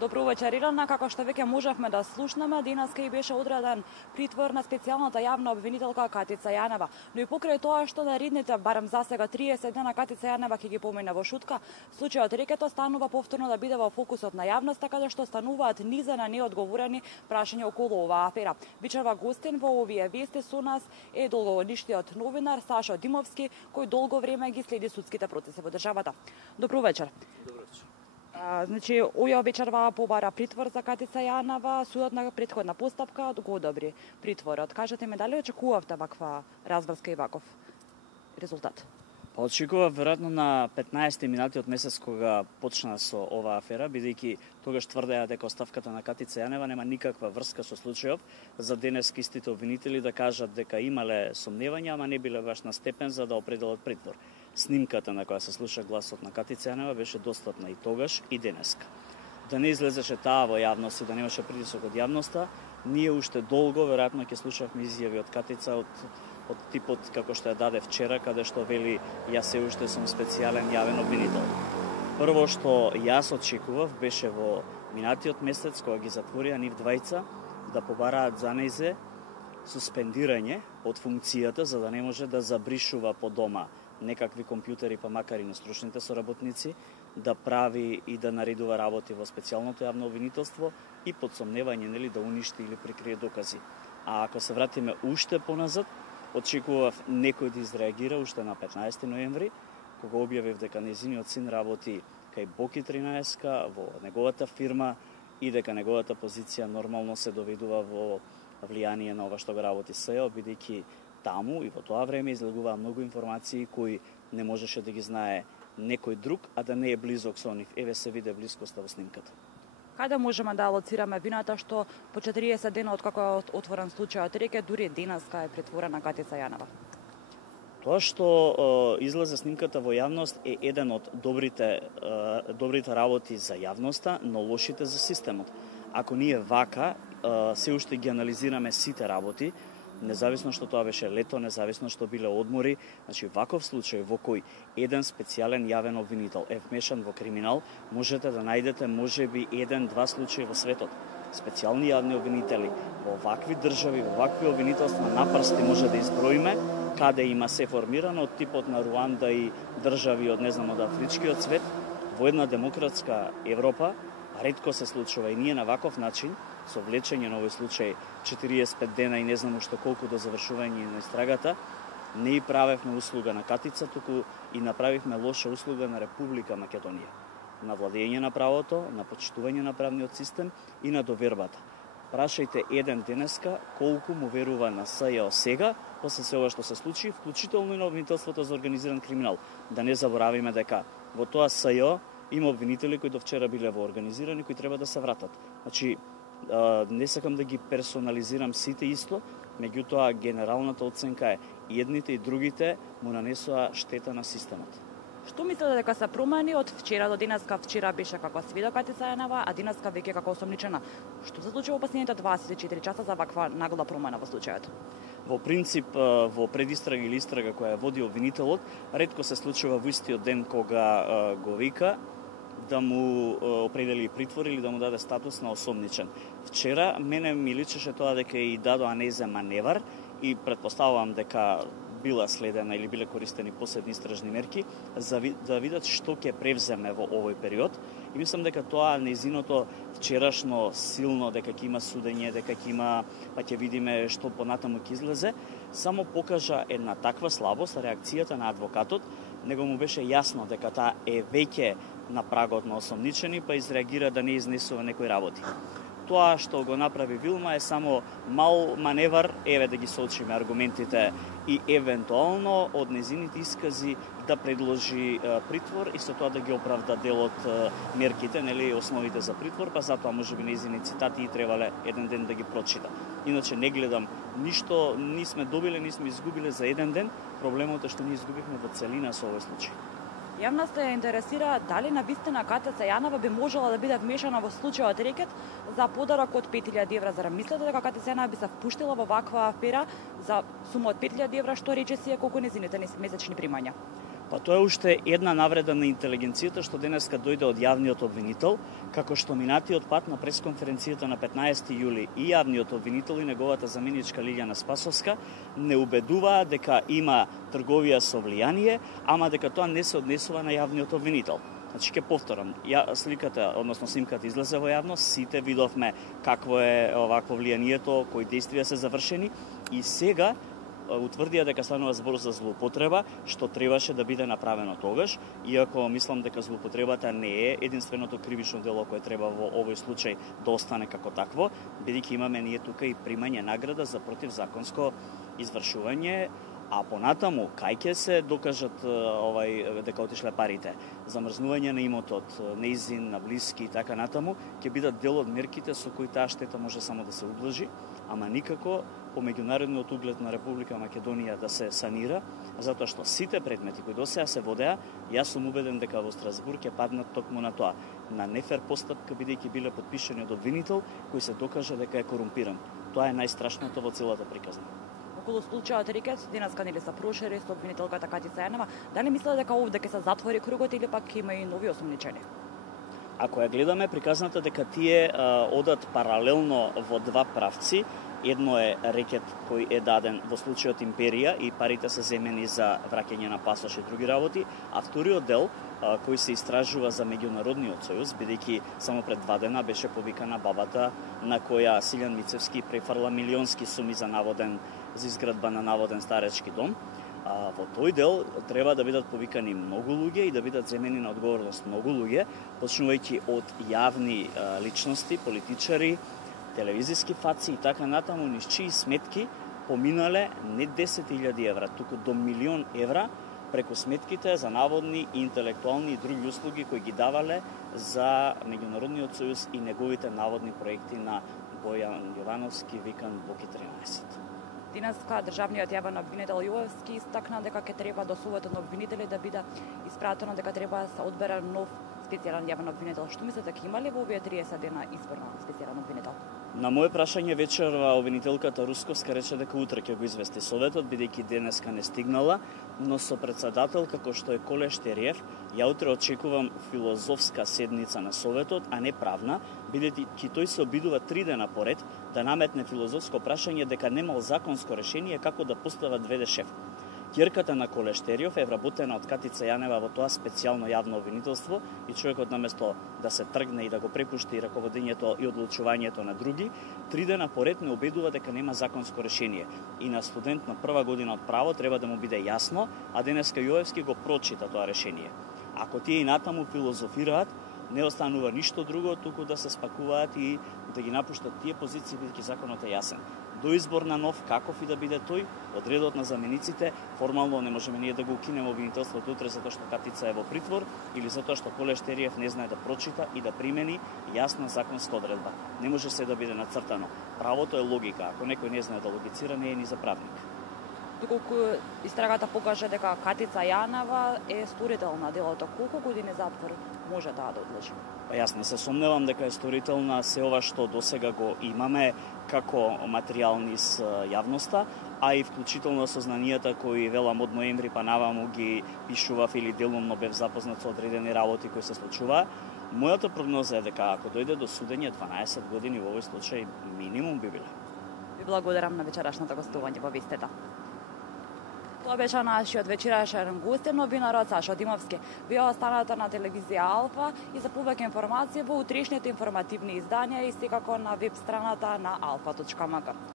Добро вечер, Ирана. Како што веќе можевме да слушнеме, денеска и беше одреден притвор на специјалната јавна обвинителка Катица Јанева. Но и покрај тоа што наредните, барем за сега 30 дена, Катица Јанева ќе ги помине во шутка, случајот рекето станува повторно да биде во фокусот на јавноста, каде што стануваат низа на неодговорени прашања околу оваа афера. Бичава гостин во овие вести со нас е долгогодишниот новинар Сашо Димовски, кој долго време ги следи судските процеси во државата. Добро вечер. Добро вечер. Значи, оваа вечерва побара притвор за Катица Јанева, судот на претходна постапка го одобри притворот. Кажете ми, дали очекувавте ваква разврска и ваков резултат? Па очекував веројатно на 15 минути од месец кога почна со оваа афера, бидејќи тогаш тврдеа дека оставката на Катица Јанева нема никаква врска со случајов, за денес истите обвинители да кажат дека имале сомневања, ама не биле баш на степен за да определат притвор. Снимката на која се слуша гласот на Катица Јанева беше достапна и тогаш и денеска. Да не излезеше таа во јавност и да немаше притисок од јавноста, ние уште долго веројатно ќе слушавме изјави од Катица од типот како што ја даде вчера, каде што вели јас се уште сум специјален јавен обвинител. Прво што јас очекував беше во минатиот месец кога ги затворија нив двајца да побараат за нејзе суспендирање од функцијата за да не може да забришува по дома некакви компјутери, па макар и на стручните соработници, да прави и да наредува работи во специјалното јавно обвинителство и под сомневање нели да уништи или прикрие докази. А ако се вратиме уште поназад, очекував некој да изреагира уште на 15 ноември, кога објавив дека нејзиниот син работи кај Боки 13 во неговата фирма и дека неговата позиција нормално се доведува во влијание на ова што го работи СЈО, бидејќи таму и во тоа време излегуваа многу информации кои не можеше да ги знае некој друг, а да не е близок со нив. Еве се виде блискоста во снимката. Каде можеме да алоцираме вината што по 40 дена од како е отворен случајот реке, дури денеска е претворена Катица Јанева? Тоа што излезе снимката во јавност е еден од добрите работи за јавноста, но лошите за системот. Ако ние вака се уште ги анализираме сите работи, независно што тоа беше лето, независно што биле одмори, значи ваков случај во кој еден специјален јавен обвинител е вмешан во криминал, можете да најдете можеби 1-2 случаи во светот. Специјални јавни обвинители во вакви држави, во вакви обвинителства на прсти може да изброиме каде има се формирано од типот на Руанда и држави од од афричкиот свет. Во една демократска Европа ретко се случува и ние на ваков начин со влечење на овој случај 45 дена и не знам уште колку до завршување на истрагата, не и правевме услуга на Катица, туку и направивме лоша услуга на Република Македонија, на владење на правото, на почитување на правниот систем и на довербата. Прашајте еден денеска колку му верува на СЈО сега, после се ова што се случи, вклучително и на обвинителството за организиран криминал. Да не заборавиме дека во тоа СЈО има обвинители кои до вчера биле во организирани, кои треба да се вратат. Значи, не сакам да ги персонализирам сите исто, меѓутоа генералната оценка е и едните и другите му нанесоа штета на системот. Што мислите дека се промени од вчера до денеска? Вчера беше како сведок Катица Јанева, а денеска веќе како осомничена. Што се случи во последните 24 часа за ваква нагла промена во случајот? Во принцип, во предистрага или истрага која води обвинителот, ретко се случува во истиот ден кога го вика да му определи притвор или да му даде статус на осомничен. Вчера мене ми личеше тоа дека и дадоа нејзе маневар и претпоставувам дека била следена или биле користени последни истражни мерки за да видат што ќе превземе во овој период. И мислам дека тоа нејзиното вчерашно силно дека ќе има судење, дека ќе има, па ќе видиме што понатаму ќе излезе, само покажа една таква слабост, реакцијата на адвокатот, него му беше јасно дека таа е веќе на прагот на осомничени, па изреагира да не изнесува некои работи. Тоа што го направи Вилма е само мал маневар, еве да ги соочиме аргументите и евентуално од незините искази да предложи притвор и со тоа да ги оправда дел од мерките, нели основите за притвор, па затоа можеби незини цитати и требале еден ден да ги прочита. Иначе не гледам ништо, ни сме добиле, ни сме изгубиле за еден ден, проблемот е што ние изгубивме во целина со овој случај. Јавноста ја интересира дали навистина Катица Јанева би можела да биде вмешана во случајот рекет за подарок од 5000 евра. Зарем мислите дека Катица Јанева би се впуштила во ваква афера за сума од 5000 евра, што рече си е колку незините месечни примања? Па тоа е уште една навреда на интелигенцијата што денеска дојде од јавниот обвинител, како што минатиот пат на пресконференцијата на 15 јули и јавниот обвинител и неговата заменичка Лилјана Спасовска не убедуваа дека има трговија со влијание, ама дека тоа не се однесува на јавниот обвинител. Значи, ќе повторам, сликата, односно снимката излезе во јавност, сите видовме какво е овакво влијанието, кои действија се завршени и сега утврдија дека станува збор за злоупотреба, што требаше да биде направено тогаш, иако мислам дека злоупотребата не е единственото кривично дело кое треба во овој случај да остане како такво, бидејќи имаме ние тука и примање награда за противзаконско извршување, а понатаму кај ќе се докажат дека отишле парите, замрзнување на имотот, неизин, на блиски и така натаму, ќе бидат дел од мерките со кои таа штета може само да се ублажи, ама никако по меѓународниот углед на Република Македонија да се санира, затоа што сите предмети кои досега се водеа, јас сум убеден дека во Страсбург ќе паднат токму на тоа, на нефер постапка бидејќи биле подпишани од обвинител кој се докаже дека е корумпиран. Тоа е најстрашното во целата приказна. Околу случајот Рикет, денеска нели се прошири со обвинителката Катица Јанева, дали мислите дека овде ќе се затвори кругот или пак има и нови осомничени? Ако ја гледаме приказната дека тие одат паралелно во два правци, едно е рекет кој е даден во случајот Империја и парите се земени за враќање на пасош и други работи, а вториот дел кој се истражува за меѓународниот сојуз, бидејќи само пред 2 дена беше повикана бабата на која Силјан Мицевски префарла милионски суми за изградба на наводен старечки дом. Во тој дел треба да бидат повикани многу луѓе и да бидат земени на одговорност многу луѓе, почнувајќи од јавни личности, политичари, телевизиски фаци и така натаму, низ чии сметки поминале не 10.000 евра, туку до 1.000.000 евра преку сметките за наводни и интелектуални и други услуги кои ги давале за Меѓународниот сојуз и неговите наводни проекти на Бојан Јовановски, викан Боки 13. Денеска државниот јавен обвинител Јуевски истакна дека ќе треба до Советот на обвинители да биде испратено дека треба да се одбере нов специјален јавен обвинител. Што мислите, ќе има ли во овие 30 дена избор на специјален обвинител? На моје прашање вечерва обвинителката Русковска рече дека утре ќе го извести Советот, бидејќи денеска не стигнала, но со председател како што е Коле Штериев, ја утре очекувам филозофска седница на Советот, а не правна, бидејќи тој се обидува 3 дена поред да наметне филозофско прашање дека немал законско решение како да постават ВД шеф. Ќерката на Коле Штериев е вработена од Катица Јанева во тоа специјално јавно обвинителство и човекот наместо да се тргне и да го препушти раководењето и одлучувањето на други, 3 дена поред не убедува дека нема законско решение. И на студент на прва година од право треба да му биде јасно, а денеска Јовевски го прочита тоа решение. Ако тие и натаму филозофираат, не останува ништо друго, туку да се спакуваат и да ги напуштат тие позиции, бидејќи законот е јасен. До избор на нов, каков и да биде тој, од редот на замениците, формално не можеме ние да го укинеме обвинителството утре затоа што Катица е во притвор или затоа што Коле Штериев не знае да прочита и да примени јасна законска одредба. Не може се да биде нацртано. Правото е логика, ако некој не знае да логицира, не е ни за правник. Доколку истрагата покаже дека Катица Јанева е сторител на делото, колку години затвор може да одлежи? Јас не се сомневам дека е сторител на се ова што досега го имаме како материјал низ јавноста, а и вклучително сознанијата кои велам од ноември па наваму ги пишував или делумно бев запознат со одредени работи кои се случуваа. Мојата прогноза е дека ако дојде до судење 12 години во овој случај минимум би биле. Ви благодарам на вечерашното гостување во вестите. Тоа беше нашиот вечерашен гостин, новинарот Сашо Димовски. Вие останете на телевизија Алфа и за повеќе информации во утрешните информативни издања и секако на веб страната на alfa.mk.